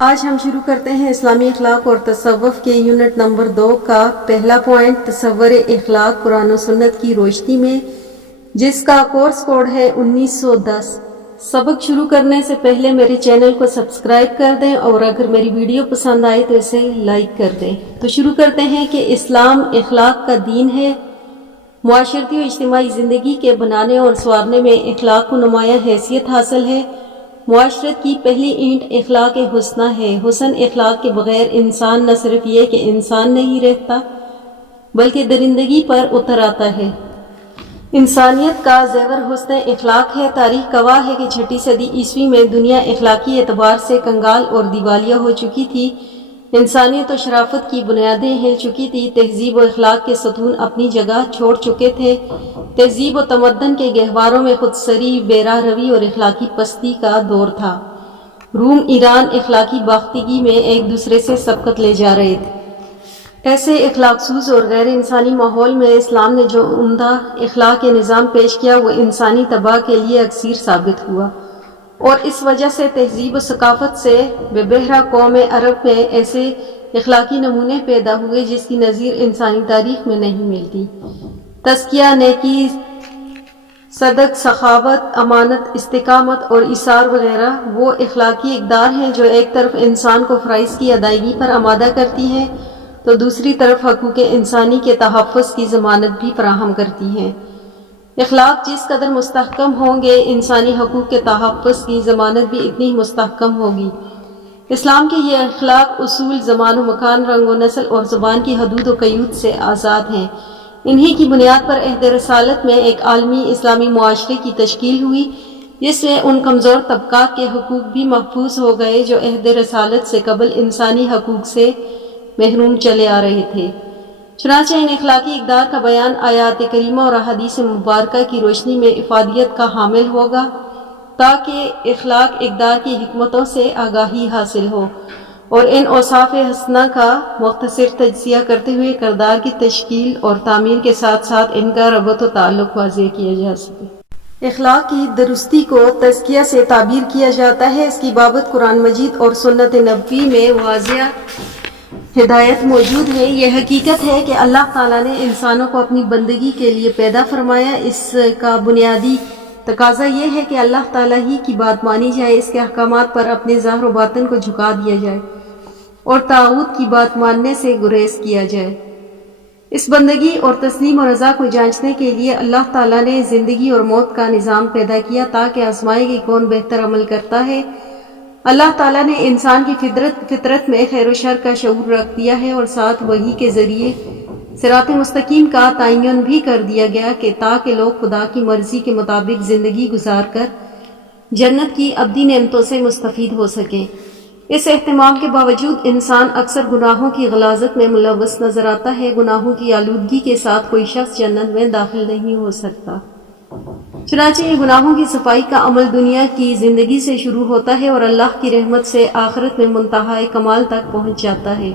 آج ہم شروع کرتے ہیں اسلامی اخلاق اور تصوف کے یونٹ نمبر 2 کا پہلا پوائنٹ، تصور اخلاق قرآن و سنت کی روشنی میں، جس کا کورس کوڈ ہے 1910۔ سبق شروع کرنے سے پہلے میرے چینل کو سبسکرائب کر دیں اور اگر میری ویڈیو پسند آئے تو اسے لائک کر دیں۔ تو شروع کرتے ہیں کہ اسلام اخلاق کا دین ہے۔ معاشرتی و اجتماعی زندگی کے بنانے اور سنوارنے میں اخلاق کو نمایاں حیثیت حاصل ہے۔ معاشرت کی پہلی اینٹ اخلاق حسنہ ہے۔ حسن اخلاق کے بغیر انسان نہ صرف یہ کہ انسان نہیں رہتا بلکہ درندگی پر اتر آتا ہے۔ انسانیت کا زیور حسن اخلاق ہے۔ تاریخ گواہ ہے کہ 6 صدی عیسوی میں دنیا اخلاقی اعتبار سے کنگال اور دیوالیہ ہو چکی تھی۔ انسانیت و شرافت کی بنیادیں ہل چکی تھی۔ تہذیب و اخلاق کے ستون اپنی جگہ چھوڑ چکے تھے۔ تہذیب و تمدن کے گہواروں میں خودسری، بے راہ روی اور اخلاقی پستی کا دور تھا۔ روم، ایران اخلاقی باختگی میں ایک دوسرے سے سبقت لے جا رہے تھے۔ ایسے اخلاق سوز اور غیر انسانی ماحول میں اسلام نے جو عمدہ اخلاق کے نظام پیش کیا وہ انسانی تباہ کے لیے اکسیر ثابت ہوا، اور اس وجہ سے تہذیب و ثقافت سے بے بہرہ قوم عرب میں ایسے اخلاقی نمونے پیدا ہوئے جس کی نظیر انسانی تاریخ میں نہیں ملتی۔ تزکیہ، نیکی، صدق، سخاوت، امانت، استقامت اور ایثار وغیرہ وہ اخلاقی اقدار ہیں جو ایک طرف انسان کو فرائض کی ادائیگی پر آمادہ کرتی ہیں تو دوسری طرف حقوق انسانی کے تحفظ کی ضمانت بھی فراہم کرتی ہیں۔ اخلاق جس قدر مستحکم ہوں گے، انسانی حقوق کے تحفظ کی ضمانت بھی اتنی مستحکم ہوگی۔ اسلام کے یہ اخلاق اصول زمان و مکان، رنگ و نسل اور زبان کی حدود و قیود سے آزاد ہیں۔ انہی کی بنیاد پر عہد رسالت میں ایک عالمی اسلامی معاشرے کی تشکیل ہوئی جس میں ان کمزور طبقات کے حقوق بھی محفوظ ہو گئے جو عہد رسالت سے قبل انسانی حقوق سے محروم چلے آ رہے تھے۔ چنانچہ ان اخلاقی اقدار کا بیان آیات کریمہ اور احادیث مبارکہ کی روشنی میں افادیت کا حامل ہوگا تاکہ اخلاق اقدار کی حکمتوں سے آگاہی حاصل ہو اور ان اوصاف حسنہ کا مختصر تجزیہ کرتے ہوئے کردار کی تشکیل اور تعمیر کے ساتھ ساتھ ان کا ربط و تعلق واضح کیا جا سکے۔ اخلاق کی درستی کو تزکیہ سے تعبیر کیا جاتا ہے۔ اس کی بابت قرآن مجید اور سنت نبوی میں واضح ہدایت موجود ہے۔ یہ حقیقت ہے کہ اللہ تعالیٰ نے انسانوں کو اپنی بندگی کے لیے پیدا فرمایا۔ اس کا بنیادی تقاضا یہ ہے کہ اللہ تعالیٰ ہی کی بات مانی جائے، اس کے احکامات پر اپنے ظاہر و باطن کو جھکا دیا جائے اور طاغوت کی بات ماننے سے گریز کیا جائے۔ اس بندگی اور تسلیم و رضا کو جانچنے کے لیے اللہ تعالیٰ نے زندگی اور موت کا نظام پیدا کیا تاکہ آزمائے کہ کون بہتر عمل کرتا ہے۔ اللہ تعالیٰ نے انسان کی فطرت میں خیر و شر کا شعور رکھ دیا ہے اور ساتھ وحی کے ذریعے صراط مستقیم کا تعین بھی کر دیا گیا کہ تاکہ لوگ خدا کی مرضی کے مطابق زندگی گزار کر جنت کی ابدی نعمتوں سے مستفید ہو سکیں۔ اس اہتمام کے باوجود انسان اکثر گناہوں کی غلاظت میں ملوث نظر آتا ہے۔ گناہوں کی آلودگی کے ساتھ کوئی شخص جنت میں داخل نہیں ہو سکتا۔ چنانچہ یہ گناہوں کی صفائی کا عمل دنیا کی زندگی سے شروع ہوتا ہے اور اللہ کی رحمت سے آخرت میں منتہائی کمال تک پہنچ جاتا ہے۔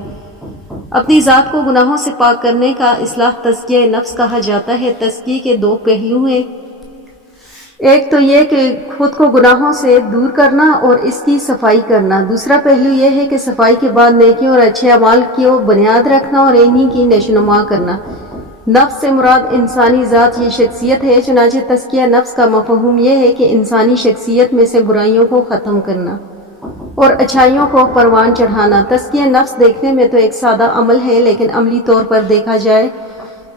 اپنی ذات کو گناہوں سے پاک کرنے کا اصلاح تزکیہ نفس کہا جاتا ہے۔ تزکیے کے 2 پہلو ہیں، ایک تو یہ کہ خود کو گناہوں سے دور کرنا اور اس کی صفائی کرنا، دوسرا پہلو یہ ہے کہ صفائی کے بعد نیکیوں اور اچھے اعمال کی بنیاد رکھنا اور انہی کی نشوونما کرنا۔ نفس سے مراد انسانی ذات یہ شخصیت ہے۔ چنانچہ تزکیہ نفس کا مفہوم یہ ہے کہ انسانی شخصیت میں سے برائیوں کو ختم کرنا اور اچھائیوں کو پروان چڑھانا۔ تزکیہ نفس دیکھنے میں تو ایک سادہ عمل ہے لیکن عملی طور پر دیکھا جائے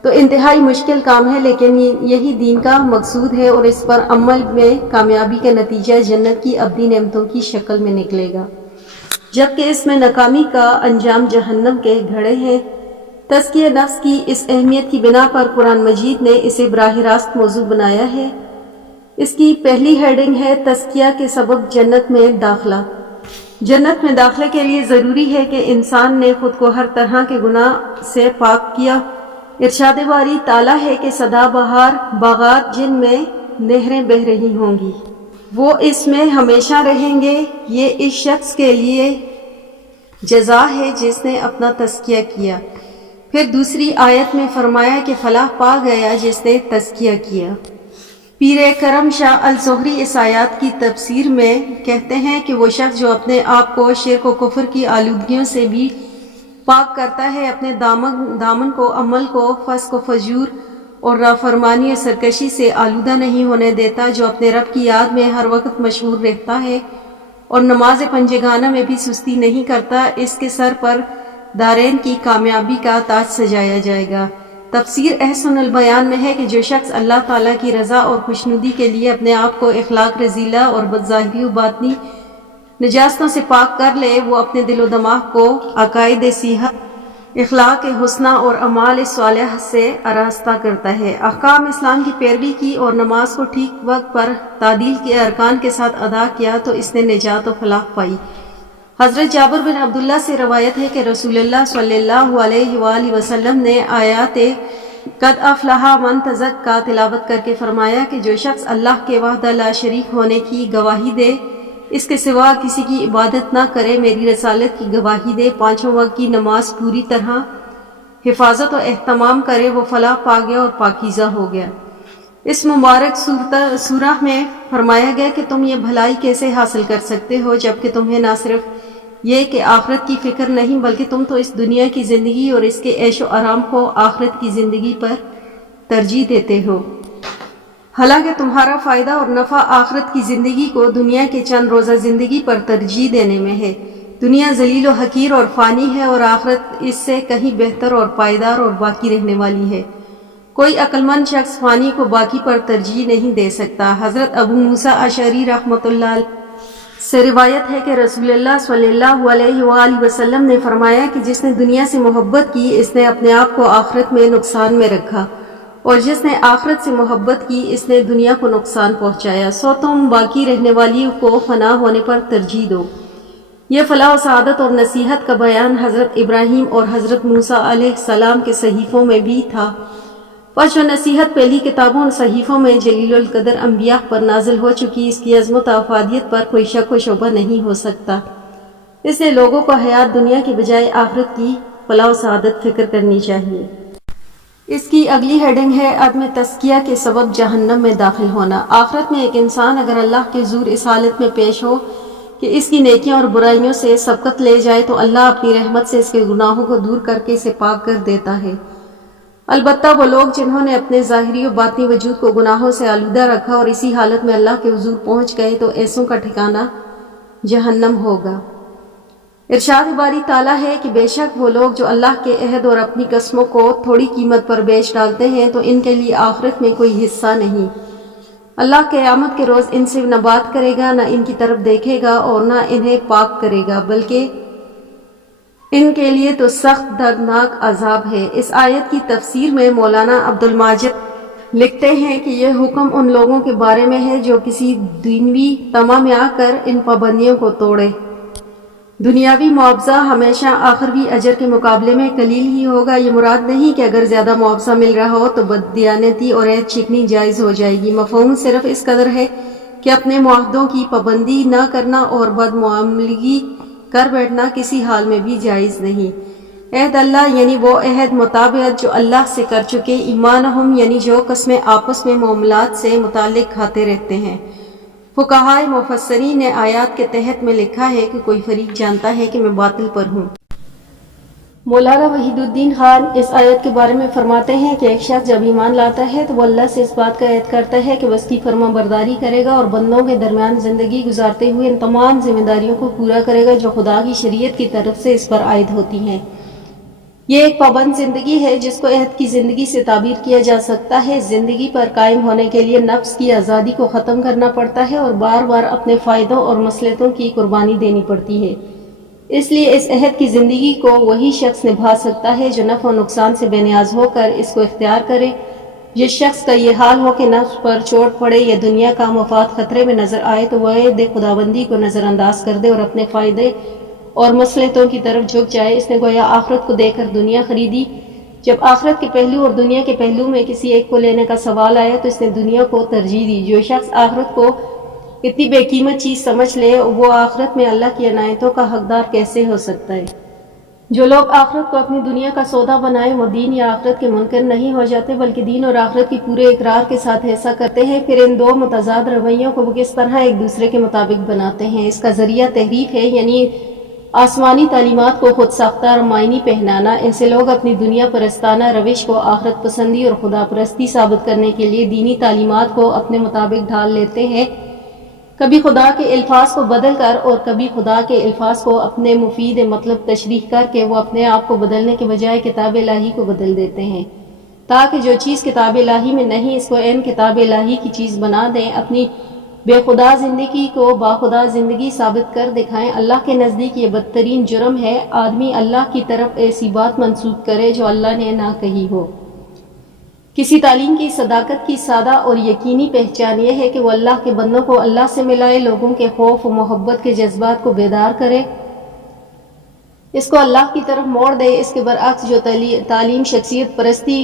تو انتہائی مشکل کام ہے، لیکن یہی دین کا مقصود ہے اور اس پر عمل میں کامیابی کا نتیجہ جنت کی ابدی نعمتوں کی شکل میں نکلے گا، جبکہ اس میں ناکامی کا انجام جہنم کے گھڑے ہیں۔ تزکیہ نفس کی اس اہمیت کی بنا پر قرآن مجید نے اسے براہ راست موضوع بنایا ہے۔ اس کی پہلی ہیڈنگ ہے تزکیہ کے سبب جنت میں داخلہ۔ جنت میں داخلے کے لیے ضروری ہے کہ انسان نے خود کو ہر طرح کے گناہ سے پاک کیا۔ ارشاد باری تعالیٰ ہے کہ سدا بہار باغات جن میں نہریں بہہ رہی ہوں گی وہ اس میں ہمیشہ رہیں گے، یہ اس شخص کے لیے جزا ہے جس نے اپنا تزکیہ کیا۔ پھر دوسری آیت میں فرمایا کہ فلاح پا گیا جس نے تزکیہ کیا۔ پیر کرم شاہ الزہری اس آیات کی تفسیر میں کہتے ہیں کہ وہ شخص جو اپنے آپ کو شرک و کفر کی آلودگیوں سے بھی پاک کرتا ہے، اپنے دامن کو، عمل کو فسق و فجور اور نافرمانی اور سرکشی سے آلودہ نہیں ہونے دیتا، جو اپنے رب کی یاد میں ہر وقت مشغول رہتا ہے اور نماز پنجگانہ میں بھی سستی نہیں کرتا، اس کے سر پر دارین کی کامیابی کا تاج سجایا جائے گا۔ تفسیر احسن البیان میں ہے کہ جو شخص اللہ تعالیٰ کی رضا اور خوشنودی کے لیے اپنے آپ کو اخلاق رذیلہ اور ظاہری و باطنی نجاستوں سے پاک کر لے، وہ اپنے دل و دماغ کو عقائد صحیح، اخلاق حسنہ اور اعمال صالحہ سے آراستہ کرتا ہے۔ احکام اسلام کی پیروی کی اور نماز کو ٹھیک وقت پر تعدیل کے ارکان کے ساتھ ادا کیا تو اس نے نجات و فلاح پائی۔ حضرت جابر بن عبداللہ سے روایت ہے کہ رسول اللہ صلی اللہ علیہ وآلہ وسلم نے آیات قد افلح من تزکا تلاوت کر کے فرمایا کہ جو شخص اللہ کے وحدہ لا شریک ہونے کی گواہی دے، اس کے سوا کسی کی عبادت نہ کرے، میری رسالت کی گواہی دے، پانچوں وقت کی نماز پوری طرح حفاظت و اہتمام کرے، وہ فلاح پا گیا اور پاکیزہ ہو گیا۔ اس مبارک سورہ میں فرمایا گیا کہ تم یہ بھلائی کیسے حاصل کر سکتے ہو جبکہ تمہیں نہ صرف یہ کہ آخرت کی فکر نہیں بلکہ تم تو اس دنیا کی زندگی اور اس کے عیش و آرام کو آخرت کی زندگی پر ترجیح دیتے ہو، حالانکہ تمہارا فائدہ اور نفع آخرت کی زندگی کو دنیا کے چند روزہ زندگی پر ترجیح دینے میں ہے۔ دنیا ذلیل و حقیر اور فانی ہے اور آخرت اس سے کہیں بہتر اور پائیدار اور باقی رہنے والی ہے۔ کوئی عقل مند شخص فانی کو باقی پر ترجیح نہیں دے سکتا۔ حضرت ابو موسیٰ اشعری رحمۃ اللہ علیہ سے روایت ہے کہ رسول اللہ صلی اللہ علیہ وآلہ وسلم نے فرمایا کہ جس نے دنیا سے محبت کی اس نے اپنے آپ کو آخرت میں نقصان میں رکھا، اور جس نے آخرت سے محبت کی اس نے دنیا کو نقصان پہنچایا۔ سو تم باقی رہنے والی کو فنا ہونے پر ترجیح دو۔ یہ فلاح و سعادت اور نصیحت کا بیان حضرت ابراہیم اور حضرت موسیٰ علیہ السلام کے صحیفوں میں بھی تھا۔ پس جو نصیحت پہلی کتابوں اور صحیفوں میں جلیل القدر انبیاء پر نازل ہو چکی، اس کی عظمت و افادیت پر کوئی شک و شبہ نہیں ہو سکتا۔ اس لیے لوگوں کو حیات دنیا کے بجائے آخرت کی فلاح و سعادت فکر کرنی چاہیے۔ اس کی اگلی ہیڈنگ ہے عدم تزکیہ کے سبب جہنم میں داخل ہونا۔ آخرت میں ایک انسان اگر اللہ کے حضور اس حالت میں پیش ہو کہ اس کی نیکیاں اور برائیوں سے سبقت لے جائے تو اللہ اپنی رحمت سے اس کے گناہوں کو دور کر کے اسے پاک کر دیتا ہے۔ البتہ وہ لوگ جنہوں نے اپنے ظاہری و باطنی وجود کو گناہوں سے آلودہ رکھا اور اسی حالت میں اللہ کے حضور پہنچ گئے تو ایسوں کا ٹھکانہ جہنم ہوگا۔ ارشاد باری تعالیٰ ہے کہ بے شک وہ لوگ جو اللہ کے عہد اور اپنی قسموں کو تھوڑی قیمت پر بیچ ڈالتے ہیں تو ان کے لیے آخرت میں کوئی حصہ نہیں۔ اللہ قیامت کے روز ان سے نہ بات کرے گا، نہ ان کی طرف دیکھے گا اور نہ انہیں پاک کرے گا، بلکہ ان کے لیے تو سخت دردناک عذاب ہے۔ اس آیت کی تفسیر میں مولانا عبد الماجد لکھتے ہیں کہ یہ حکم ان لوگوں کے بارے میں ہے جو کسی دنیوی تما میں آ کر ان پابندیوں کو توڑے۔ دنیاوی معاوضہ ہمیشہ آخروی اجر کے مقابلے میں قلیل ہی ہوگا۔ یہ مراد نہیں کہ اگر زیادہ معاوضہ مل رہا ہو تو بددیانتی اور عہد شکنی جائز ہو جائے گی۔ مفہوم صرف اس قدر ہے کہ اپنے معاہدوں کی پابندی نہ کرنا اور بدمعاملگی کر بیٹھنا کسی حال میں بھی جائز نہیں۔ عہد اللہ یعنی وہ عہد مطابقت جو اللہ سے کر چکے، ایمانہم یعنی جو قسمیں آپس میں معاملات سے متعلق کھاتے رہتے ہیں۔ فقہائے مفسرین نے آیات کے تحت میں لکھا ہے کہ کوئی فریق جانتا ہے کہ میں باطل پر ہوں۔ مولانا وحید الدین خان اس آیت کے بارے میں فرماتے ہیں کہ ایک شخص جب ایمان لاتا ہے تو وہ اللہ سے اس بات کا عہد کرتا ہے کہ وہ اس کی فرما برداری کرے گا اور بندوں کے درمیان زندگی گزارتے ہوئے ان تمام ذمہ داریوں کو پورا کرے گا جو خدا کی شریعت کی طرف سے اس پر عائد ہوتی ہیں۔ یہ ایک پابند زندگی ہے جس کو عہد کی زندگی سے تعبیر کیا جا سکتا ہے۔ زندگی پر قائم ہونے کے لیے نفس کی آزادی کو ختم کرنا پڑتا ہے اور بار بار اپنے فائدوں اور مصلحتوں کی قربانی دینی پڑتی ہے۔ اس لیے اس عہد کی زندگی کو وہی شخص نبھا سکتا ہے جو نفع و نقصان سے بے نیاز ہو کر اس کو اختیار کرے۔ جس شخص کا یہ حال ہو کہ نفس پر چوٹ پڑے یا دنیا کا مفاد خطرے میں نظر آئے تو وہ عہد خداوندی کو نظر انداز کر دے اور اپنے فائدے اور مصلحتوں کی طرف جھک جائے۔ اس نے گویا آخرت کو دے کر دنیا خریدی۔ جب آخرت کے پہلو اور دنیا کے پہلو میں کسی ایک کو لینے کا سوال آیا تو اس نے دنیا کو ترجیح دی۔ جو شخص آخرت کو اتنی بے قیمت چیز سمجھ لے وہ آخرت میں اللہ کی عنایتوں کا حقدار کیسے ہو سکتا ہے؟ جو لوگ آخرت کو اپنی دنیا کا سودا بنائے وہ دین یا آخرت کے منکر نہیں ہو جاتے بلکہ دین اور آخرت کی پورے اقرار کے ساتھ ایسا کرتے ہیں، پھر ان دو متضاد رویوں کو وہ کس طرح ایک دوسرے کے مطابق بناتے ہیں۔ اس کا ذریعہ تحریف ہے، یعنی آسمانی تعلیمات کو خود ساختہ اور معنی پہنانا۔ ایسے لوگ اپنی دنیا پرستانہ روش کو آخرت پسندی اور خدا پرستی ثابت کرنے کے لیے دینی تعلیمات کو اپنے مطابق ڈھال لیتے ہیں، کبھی خدا کے الفاظ کو بدل کر اور کبھی خدا کے الفاظ کو اپنے مفید مطلب تشریح کر کے وہ اپنے آپ کو بدلنے کے بجائے کتاب الہی کو بدل دیتے ہیں، تاکہ جو چیز کتاب الہی میں نہیں اس کو عین کتاب الہی کی چیز بنا دیں، اپنی بے خدا زندگی کو باخدا زندگی ثابت کر دکھائیں۔ اللہ کے نزدیک یہ بدترین جرم ہے، آدمی اللہ کی طرف ایسی بات منسوب کرے جو اللہ نے نہ کہی ہو۔ کسی تعلیم کی صداقت کی سادہ اور یقینی پہچان یہ ہے کہ وہ اللہ کے بندوں کو اللہ سے ملائے، لوگوں کے خوف و محبت کے جذبات کو بیدار کرے، اس کو اللہ کی طرف موڑ دے۔ اس کے برعکس جو تعلیم شخصیت پرستی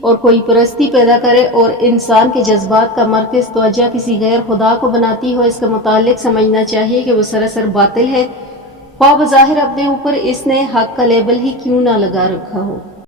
اور کوئی پرستی پیدا کرے اور انسان کے جذبات کا مرکز توجہ کسی غیر خدا کو بناتی ہو، اس کا متعلق سمجھنا چاہیے کہ وہ سراسر باطل ہے، خواہ بظاہر اپنے اوپر اس نے حق کا لیبل ہی کیوں نہ لگا رکھا ہو۔